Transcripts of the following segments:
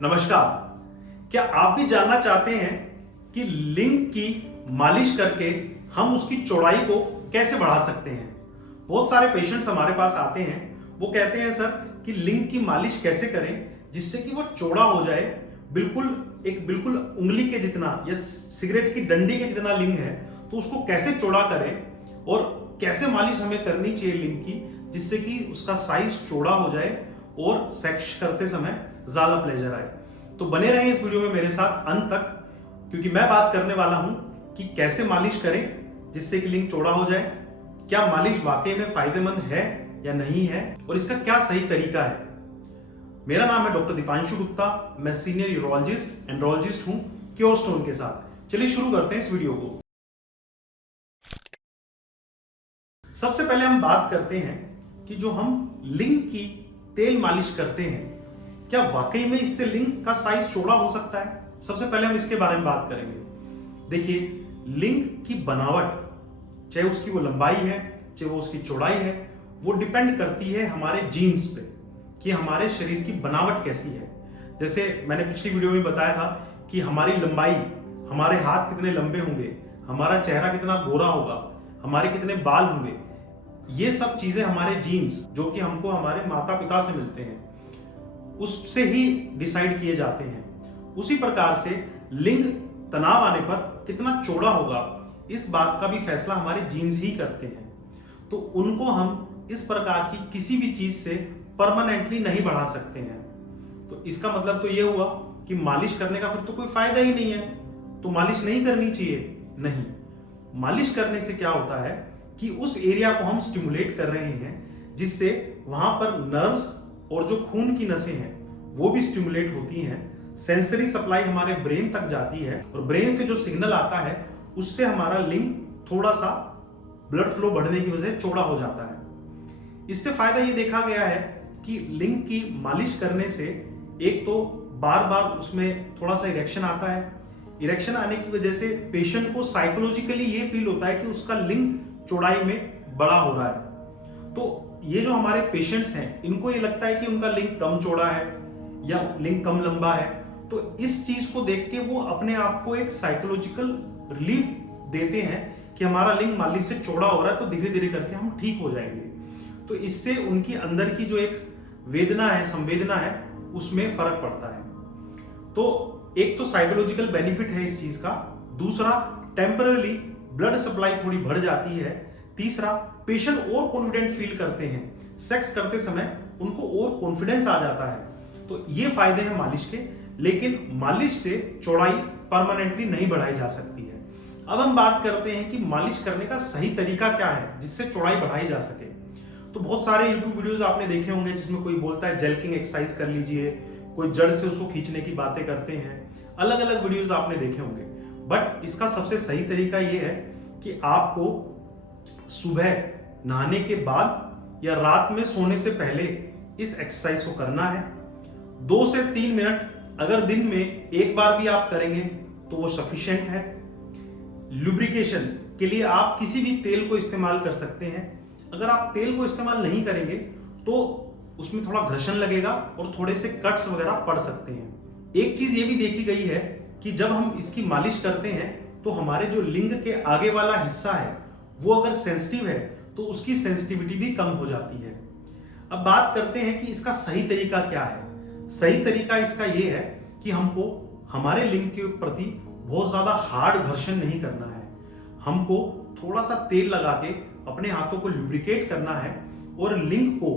नमस्कार। क्या आप भी जानना चाहते हैं कि लिंग की मालिश करके हम उसकी चौड़ाई को कैसे बढ़ा सकते हैं? बहुत सारे पेशेंट्स हमारे पास आते हैं, वो कहते हैं सर कि लिंग की मालिश कैसे करें जिससे कि वो चौड़ा हो जाए, बिल्कुल उंगली के जितना या सिगरेट की डंडी के जितना लिंग है, तो उसको कैसे चौड़ा करें और कैसे मालिश हमें करनी चाहिए लिंग की जिससे कि उसका साइज चौड़ा हो जाए और सेक्स करते समय ज्यादा प्लेजर आए। तो बने रहें इस वीडियो में मेरे साथ अंत तक, क्योंकि मैं बात करने वाला हूं कि कैसे मालिश करें जिससे कि लिंग चौड़ा हो जाए, क्या मालिश वाकई में फायदेमंद है या नहीं है और इसका क्या सही तरीका है। मेरा नाम है डॉक्टर दीपांशु गुप्ता, मैं सीनियर यूरोलॉजिस्ट एंड्रोलॉजिस्ट हूं क्योरस्टोन के साथ। चलिए शुरू करते हैं इस वीडियो को। सबसे पहले हम बात करते हैं कि जो हम लिंग की तेल मालिश करते हैं, क्या वाकई में इससे लिंग का साइज चौड़ा हो सकता है? सबसे पहले हम इसके बारे में बात करेंगे। देखिए, लिंग की बनावट, चाहे उसकी वो लंबाई है चाहे वो उसकी चौड़ाई है, वो डिपेंड करती है हमारे जीन्स पे कि हमारे शरीर की बनावट कैसी है। जैसे मैंने पिछली वीडियो में बताया था कि हमारी लंबाई, हमारे हाथ कितने लंबे होंगे, हमारा चेहरा कितना गोरा होगा, हमारे कितने बाल होंगे, ये सब चीजें हमारे जीन्स, जो कि हमको हमारे माता पिता से मिलते हैं, उससे ही डिसाइड किए जाते हैं। उसी प्रकार से लिंग तनाव आने पर कितना चौड़ा होगा, इस बात का भी फैसला हमारे जीन्स ही करते हैं। तो उनको हम इस प्रकार की किसी भी चीज से परमानेंटली नहीं बढ़ा सकते हैं। तो इसका मतलब तो यह हुआ कि मालिश करने का फिर तो कोई फायदा ही नहीं है, तो मालिश नहीं करनी चाहिए। नहीं, मालिश करने से क्या होता है कि उस एरिया को हम स्टिमुलेट कर रहे हैं जिससे वहां पर नर्व्स और जो खून की नसें हैं वो भी स्टिमुलेट होती हैं, सेंसरी सप्लाई हमारे ब्रेन तक जाती है और ब्रेन से जो सिग्नल आता है उससे हमारा लिंग थोड़ा सा ब्लड फ्लो बढ़ने की वजह से चौड़ा हो जाता है। इससे फायदा ये देखा गया है कि लिंग की मालिश करने से एक तो बार बार उसमें थोड़ा सा इरेक्शन आता है। इरेक्शन आने की वजह से पेशेंट को साइकोलॉजिकली ये फील होता है कि उसका लिंग चौड़ाई में बड़ा हो रहा है। तो ये जो हमारे पेशेंट्स हैं, इनको ये लगता है कि उनका लिंग कम चौड़ा है या लिंग कम लंबा है, तो इस चीज को देख के वो अपने आप को एक साइकोलॉजिकल रिलीफ देते हैं कि हमारा लिंग मालिश से चौड़ा हो रहा है, तो धीरे धीरे करके हम ठीक हो जाएंगे। तो इससे उनकी अंदर की जो एक वेदना है, संवेदना है, उसमें फर्क पड़ता है। तो एक तो साइकोलॉजिकल बेनिफिट है इस चीज का, दूसरा टेम्पररी ब्लड सप्लाई थोड़ी बढ़ जाती है, तीसरा पेशेंट और कॉन्फिडेंट फील करते हैं, सेक्स करते समय उनको और कॉन्फिडेंस आ जाता है। तो ये फायदे हैं मालिश के, लेकिन मालिश से चौड़ाई परमानेंटली नहीं बढ़ाई जा सकती है। अब हम बात करते हैं कि मालिश करने का सही तरीका क्या है जिससे चौड़ाई बढ़ाई जा सके। तो बहुत सारे यूट्यूब वीडियोस आपने देखे होंगे जिसमें कोई बोलता है जेल्किंग एक्सरसाइज कर लीजिए, कोई जड़ से उसको खींचने की बातें करते हैं, अलग अलग वीडियोस आपने देखे होंगे। बट इसका सबसे सही तरीका यह है कि आपको सुबह नहाने के बाद या रात में सोने से पहले इस एक्सरसाइज को करना है। 2 से 3 मिनट अगर दिन में एक बार भी आप करेंगे तो वो सफिशिएंट है। लुब्रिकेशन के लिए आप किसी भी तेल को इस्तेमाल कर सकते हैं। अगर आप तेल को इस्तेमाल नहीं करेंगे तो उसमें थोड़ा घर्षण लगेगा और थोड़े से कट्स वगैरह पड़ सकते हैं। एक चीज ये भी देखी गई है कि जब हम इसकी मालिश करते हैं तो हमारे जो लिंग के आगे वाला हिस्सा है वो अगर सेंसिटिव है तो उसकी सेंसिटिविटी भी कम हो जाती है। अब बात करते हैं कि इसका सही तरीका क्या है। सही तरीका इसका यह है कि हमको हमारे लिंग के प्रति बहुत ज्यादा हार्ड घर्षण नहीं करना है। हमको थोड़ा सा तेल लगा के अपने हाथों को लुब्रिकेट करना है और लिंग को,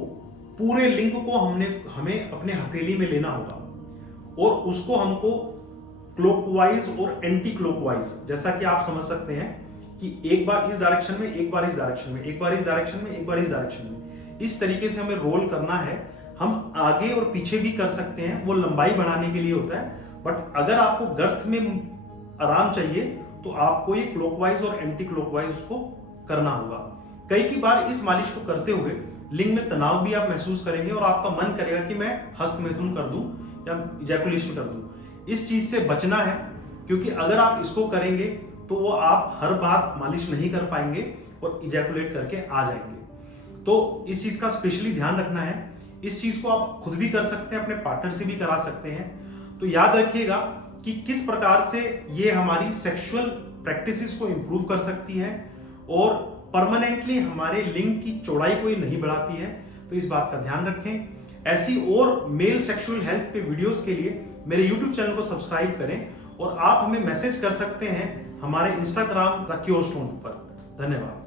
पूरे लिंग को हमें अपने हथेली में लेना होगा और उसको हमको क्लॉकवाइज और एंटी क्लॉकवाइज, जैसा कि आप समझ सकते हैं कि एक बार इस डायरेक्शन में, एक बार इस डायरेक्शन में, एक बार इस डायरेक्शन में, एक बार इस डायरेक्शन में, इस तरीके से हमें रोल करना है। हम आगे और पीछे भी कर सकते हैं, वो लंबाई बढ़ाने के लिए होता है। बट अगर आपको गर्थ में आराम चाहिए तो आपको ये क्लॉकवाइज और एंटी क्लॉकवाइज उसको करना होगा। कई की बार इस मालिश को करते हुए लिंग में तनाव भी आप महसूस करेंगे और आपका मन करेगा कि मैं हस्तमैथुन कर दूं या इजैकुलेशन कर दूं। इस चीज से बचना है, क्योंकि अगर आप इसको करेंगे तो वो आप हर बार मालिश नहीं कर पाएंगे और इजैकुलेट करके आ जाएंगे। तो इस चीज का स्पेशली ध्यान रखना है। इस चीज को आप खुद भी कर सकते हैं, अपने पार्टनर से भी करा सकते हैं। तो याद रखिएगा कि किस प्रकार से ये हमारी सेक्सुअल प्रैक्टिसेस को इंप्रूव कर सकती है और परमानेंटली हमारे लिंग की चौड़ाई को ये नहीं बढ़ाती है। तो इस बात का ध्यान रखें। ऐसी और मेल सेक्सुअल हेल्थ पे वीडियोस के लिए मेरे YouTube चैनल को सब्सक्राइब करें और आप हमें मैसेज कर सकते हैं हमारे इंस्टाग्राम द क्योर स्टोन पर। धन्यवाद।